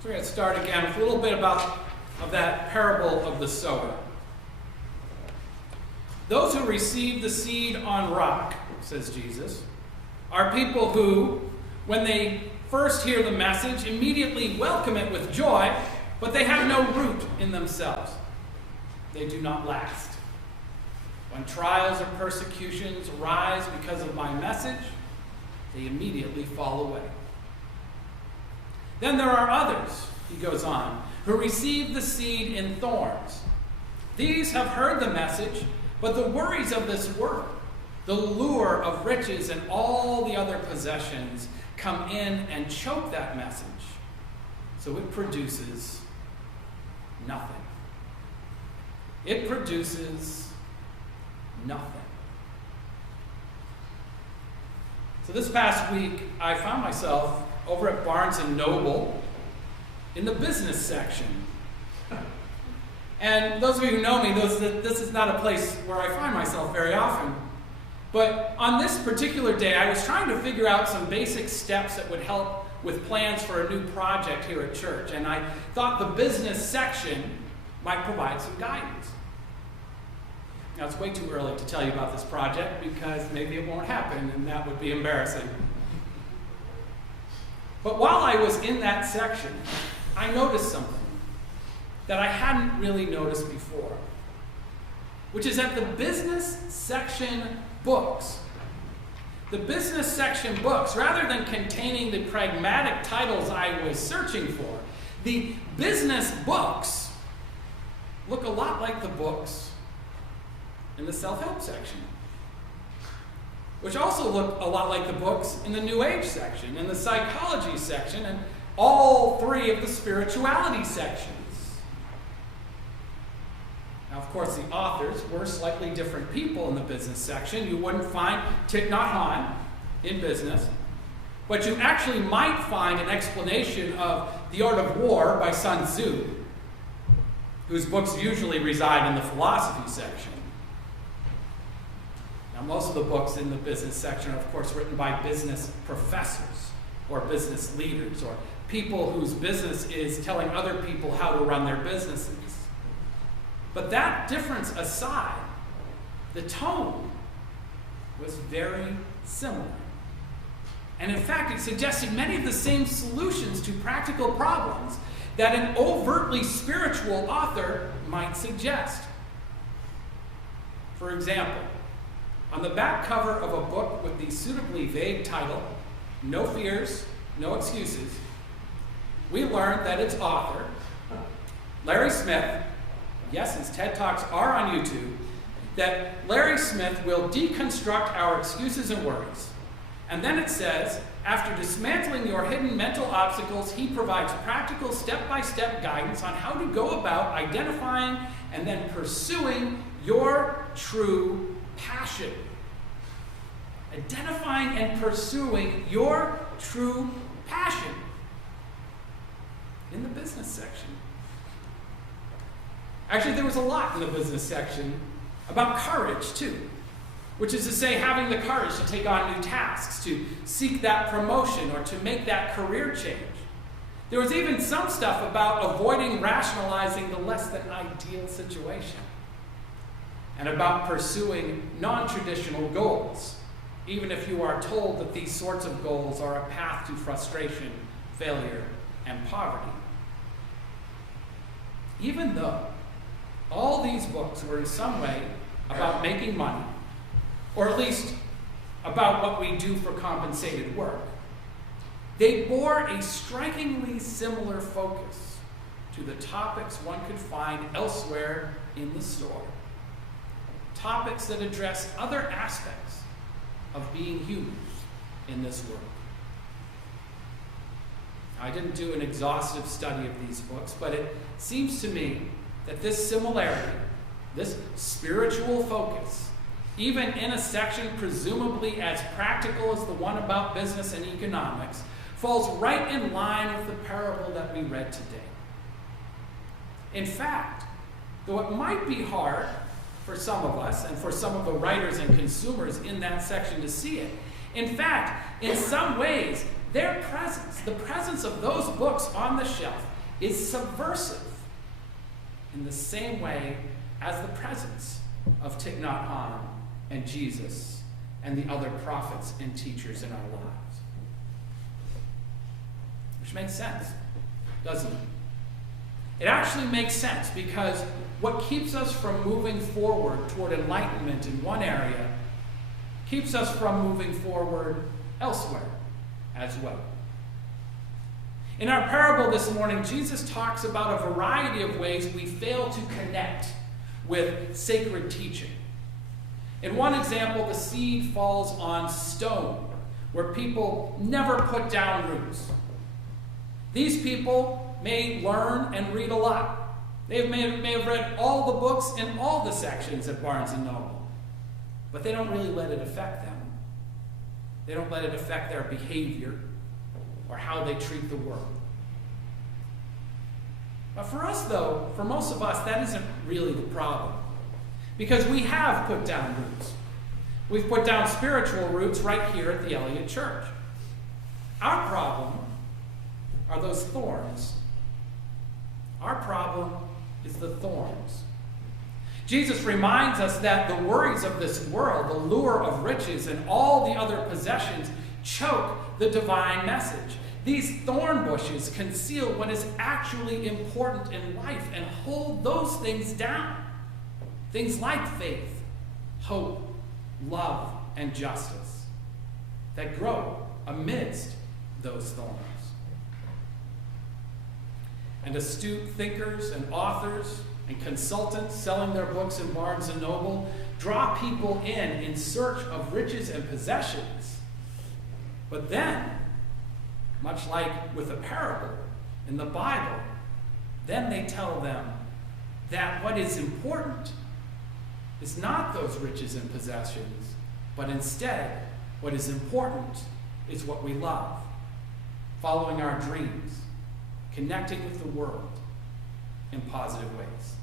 So we're going to start again with a little bit of that parable of the sower. Those who receive the seed on rock, says Jesus, are people who, when they first hear the message, immediately welcome it with joy, but they have no root in themselves. They do not last. When trials or persecutions arise because of my message, they immediately fall away. Then there are others, he goes on, who receive the seed in thorns. These have heard the message, but the worries of this world, the lure of riches and all the other possessions come in and choke that message. So it produces nothing. It produces nothing. So this past week, I found myself over at Barnes & Noble in the business section. And those of you who know me, this is not a place where I find myself very often. But on this particular day, I was trying to figure out some basic steps that would help with plans for a new project here at church. And I thought the business section might provide some guidance. Now, it's way too early to tell you about this project because maybe it won't happen, and that would be embarrassing. But while I was in that section, I noticed something that I hadn't really noticed before, which is that the business section books, rather than containing the pragmatic titles I was searching for, the business books look a lot like the books in the self-help section, which also look a lot like the books in the New Age section, and the psychology section, and all three of the spirituality sections. Now, of course, the authors were slightly different people in the business section. You wouldn't find Thich Nhat Hanh in business, but you actually might find an explanation of The Art of War by Sun Tzu, whose books usually reside in the philosophy section. Now, most of the books in the business section are, of course, written by business professors or business leaders or people whose business is telling other people how to run their businesses. But that difference aside, the tone was very similar. And in fact, it suggested many of the same solutions to practical problems that an overtly spiritual author might suggest. For example, on the back cover of a book with the suitably vague title, No Fears, No Excuses, we learned that its author, Larry Smith, yes, his TED Talks are on YouTube, that Larry Smith will deconstruct our excuses and worries. And then it says, after dismantling your hidden mental obstacles, he provides practical step-by-step guidance on how to go about identifying and then pursuing your true passion. Identifying and pursuing your true passion in the business section. Actually, there was a lot in the business section about courage, too, which is to say having the courage to take on new tasks, to seek that promotion, or to make that career change. There was even some stuff about avoiding rationalizing the less than ideal situation, and about pursuing non-traditional goals, even if you are told that these sorts of goals are a path to frustration, failure, and poverty. Even though all these books were in some way about making money, or at least about what we do for compensated work, they bore a strikingly similar focus to the topics one could find elsewhere in the story. Topics that address other aspects of being human in this world. I didn't do an exhaustive study of these books, but it seems to me that this similarity, this spiritual focus, even in a section presumably as practical as the one about business and economics, falls right in line with the parable that we read today. In fact, though it might be hard for some of us and for some of the writers and consumers in that section to see it, in fact, in some ways, their presence, the presence of those books on the shelf, is subversive in the same way as the presence of Thich Nhat Hanh and Jesus and the other prophets and teachers in our lives. Which makes sense, doesn't it? It actually makes sense because what keeps us from moving forward toward enlightenment in one area keeps us from moving forward elsewhere as well. In our parable this morning, Jesus talks about a variety of ways we fail to connect with sacred teaching. In one example, the seed falls on stone, where people never put down roots. These people may learn and read a lot. They may have read all the books in all the sections at Barnes & Noble, but they don't really let it affect them. They don't let it affect their behavior or how they treat the world. But for us, though, for most of us, that isn't really the problem. Because we have put down roots. We've put down spiritual roots right here at the Eliot Church. Our problem are those thorns. Our problem is the thorns. Jesus reminds us that the worries of this world, the lure of riches, and all the other possessions choke the divine message. These thorn bushes conceal what is actually important in life and hold those things down. Things like faith, hope, love, and justice that grow amidst those thorns. And astute thinkers and authors and consultants selling their books in Barnes & Noble draw people in search of riches and possessions. But then, much like with a parable in the Bible, then they tell them that what is important is not those riches and possessions, but instead, what is important is what we love, following our dreams, connecting with the world in positive ways.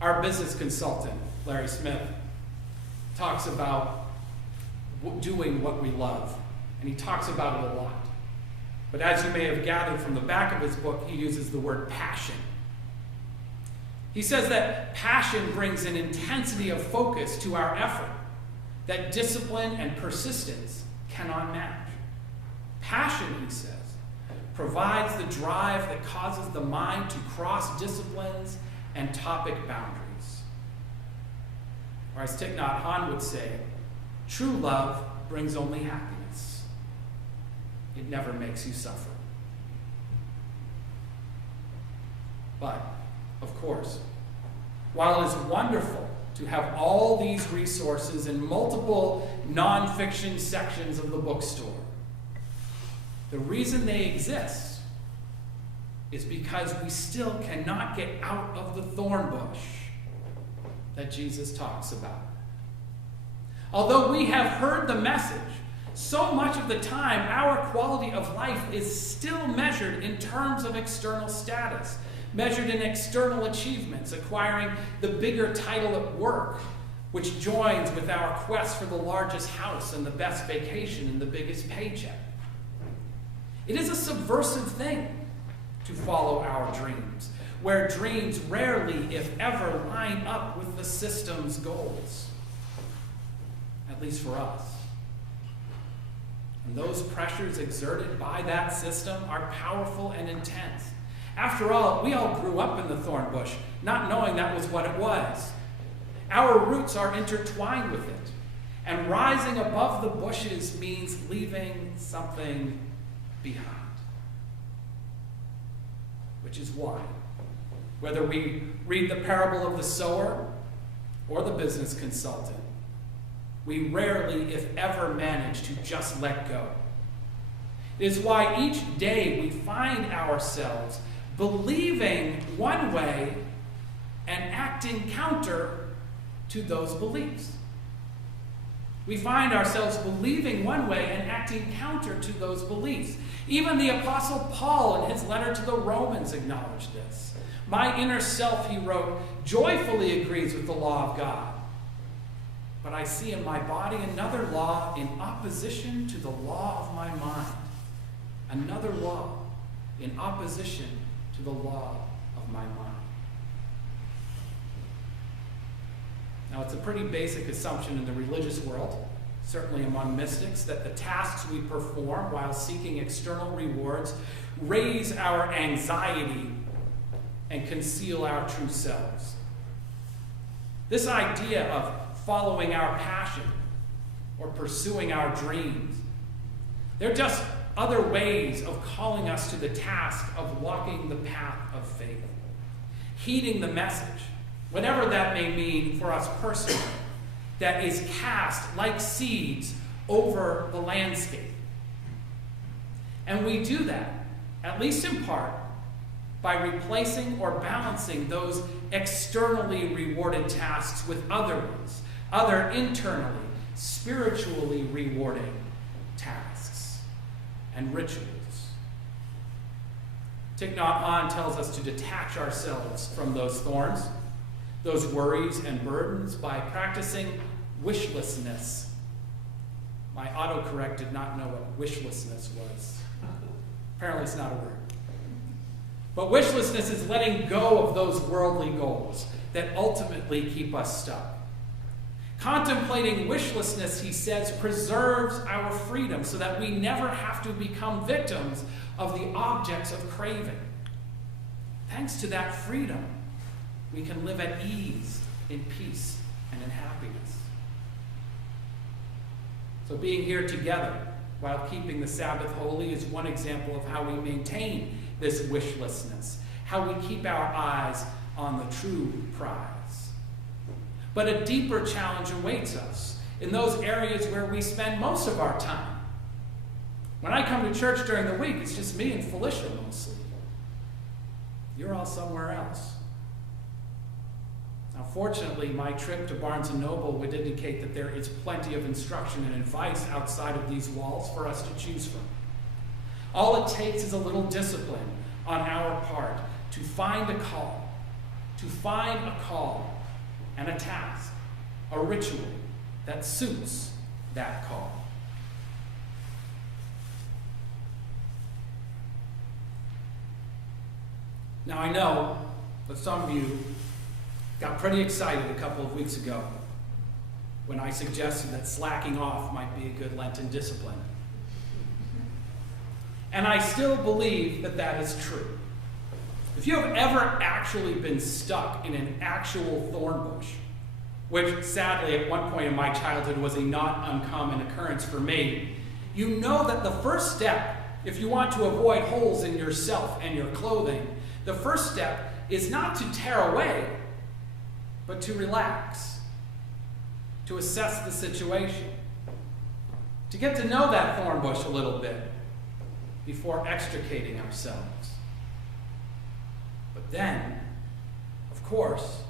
Our business consultant, Larry Smith, talks about doing what we love, and he talks about it a lot. But as you may have gathered from the back of his book, he uses the word passion. He says that passion brings an intensity of focus to our effort that discipline and persistence cannot match. Passion, he says, provides the drive that causes the mind to cross disciplines and topic boundaries. Or as Thich Nhat Hanh would say, true love brings only happiness. It never makes you suffer. But, of course, while it is wonderful to have all these resources in multiple nonfiction sections of the bookstore, the reason they exist is because we still cannot get out of the thorn bush that Jesus talks about. Although we have heard the message, so much of the time our quality of life is still measured in terms of external status, measured in external achievements, acquiring the bigger title at work, which joins with our quest for the largest house and the best vacation and the biggest paycheck. It is a subversive thing to follow our dreams, where dreams rarely, if ever, line up with the system's goals, at least for us. And those pressures exerted by that system are powerful and intense. After all, we all grew up in the thorn bush, not knowing that was what it was. Our roots are intertwined with it, and rising above the bushes means leaving something behind. Which is why, whether we read the parable of the sower or the business consultant, we rarely, if ever, manage to just let go. It is why each day we find ourselves believing one way and acting counter to those beliefs. We find ourselves believing one way and acting counter to those beliefs. Even the Apostle Paul, in his letter to the Romans, acknowledged this. My inner self, he wrote, joyfully agrees with the law of God. But I see in my body another law in opposition to the law of my mind. Another law in opposition to the law of my mind. Now, it's a pretty basic assumption in the religious world, certainly among mystics, that the tasks we perform while seeking external rewards raise our anxiety and conceal our true selves. This idea of following our passion or pursuing our dreams, they're just other ways of calling us to the task of walking the path of faith, heeding the message, whatever that may mean for us personally, that is cast like seeds over the landscape. And we do that, at least in part, by replacing or balancing those externally rewarded tasks with other ones, other internally, spiritually rewarding tasks and rituals. Thich Nhat Hanh tells us to detach ourselves from those thorns, those worries and burdens, by practicing wishlessness. My autocorrect did not know what wishlessness was. Apparently it's not a word. But wishlessness is letting go of those worldly goals that ultimately keep us stuck. Contemplating wishlessness, he says, preserves our freedom so that we never have to become victims of the objects of craving. Thanks to that freedom, we can live at ease, in peace, and in happiness. So being here together while keeping the Sabbath holy is one example of how we maintain this wishlessness, how we keep our eyes on the true prize. But a deeper challenge awaits us in those areas where we spend most of our time. When I come to church during the week, it's just me and Felicia mostly. You're all somewhere else. Now, fortunately, my trip to Barnes & Noble would indicate that there is plenty of instruction and advice outside of these walls for us to choose from. All it takes is a little discipline on our part to find a call and a task, a ritual that suits that call. Now, I know that some of you got pretty excited a couple of weeks ago when I suggested that slacking off might be a good Lenten discipline. And I still believe that that is true. If you have ever actually been stuck in an actual thorn bush, which sadly at one point in my childhood was a not uncommon occurrence for me, you know that the first step, if you want to avoid holes in yourself and your clothing, the first step is not to tear away, but to relax, to assess the situation, to get to know that thorn bush a little bit before extricating ourselves. But then, of course,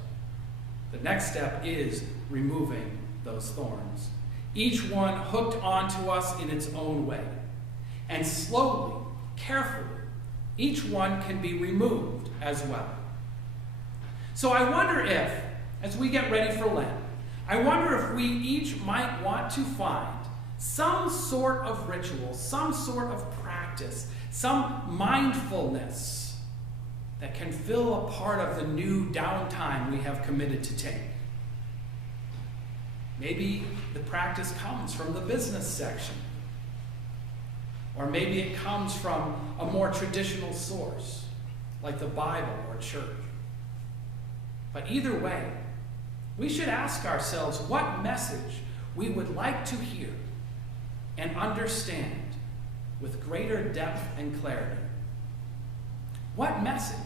the next step is removing those thorns, each one hooked onto us in its own way. And slowly, carefully, each one can be removed as well. So I wonder if, as we get ready for Lent, I wonder if we each might want to find some sort of ritual, some sort of practice, some mindfulness that can fill a part of the new downtime we have committed to take. Maybe the practice comes from the business section, or maybe it comes from a more traditional source, like the Bible or church. But either way, we should ask ourselves what message we would like to hear and understand with greater depth and clarity. What message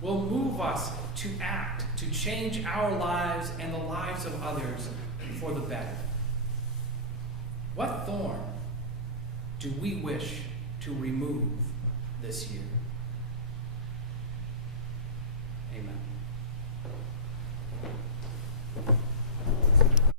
will move us to act, to change our lives and the lives of others for the better? What thorn do we wish to remove this year? Amen.